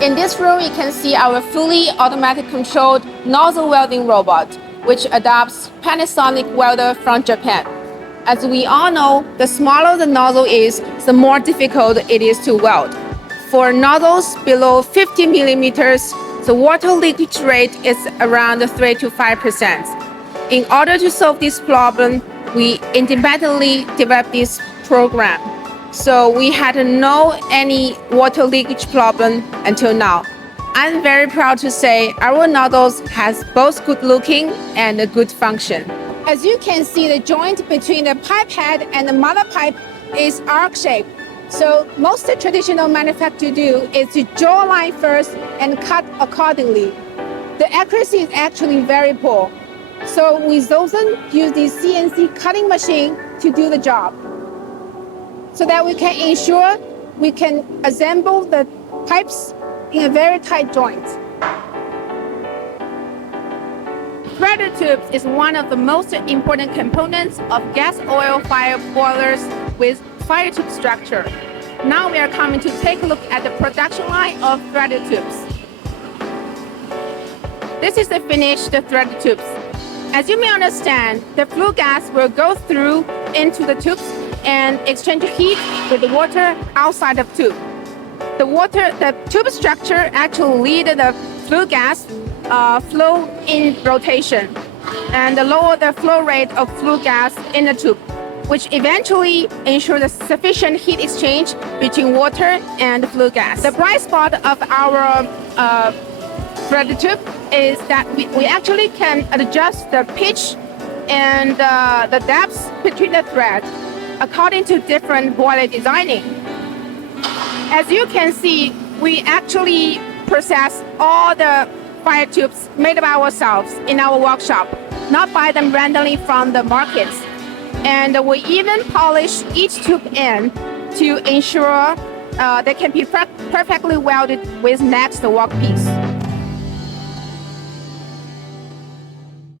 In this room, you can see our fully automatic controlled nozzle welding robot, which adopts Panasonic welder from Japan. As we all know, the smaller the nozzle is, the more difficult it is to weld. For nozzles below 50 millimeters, the water leakage rate is around 3 to 5%. In order to solve this problem, we independently developed this program. So we had no any water leakage problem until now. I'm very proud to say our nozzles has both good looking and a good function. As you can see, the joint between the pipe head and the mother pipe is arc-shaped. So most traditional manufacturers do is to draw a line first and cut accordingly. The accuracy is actually very poor. So we ZOZEN use the CNC cutting machine to do the job, so that we can ensure we can assemble the pipes in a very tight joint. Threaded tubes is one of the most important components of gas oil fire boilers with fire tube structure. Now we are coming to take a look at the production line of threaded tubes. This is the finished threaded tubes. As you may understand, the flue gas will go through into the tubes and exchange heat with the water outside of tube. The tube structure actually lead the flue gas flow in rotation and lower the flow rate of flue gas in the tube, which eventually ensures the sufficient heat exchange between water and flue gas. The bright spot of our threaded tube is that we actually can adjust the pitch and the depth between the threads according to different boiler designing. As you can see, we actually process all the fire tubes made by ourselves in our workshop, not buy them randomly from the markets. And we even polish each tube end to ensure they can be perfectly welded with next workpiece.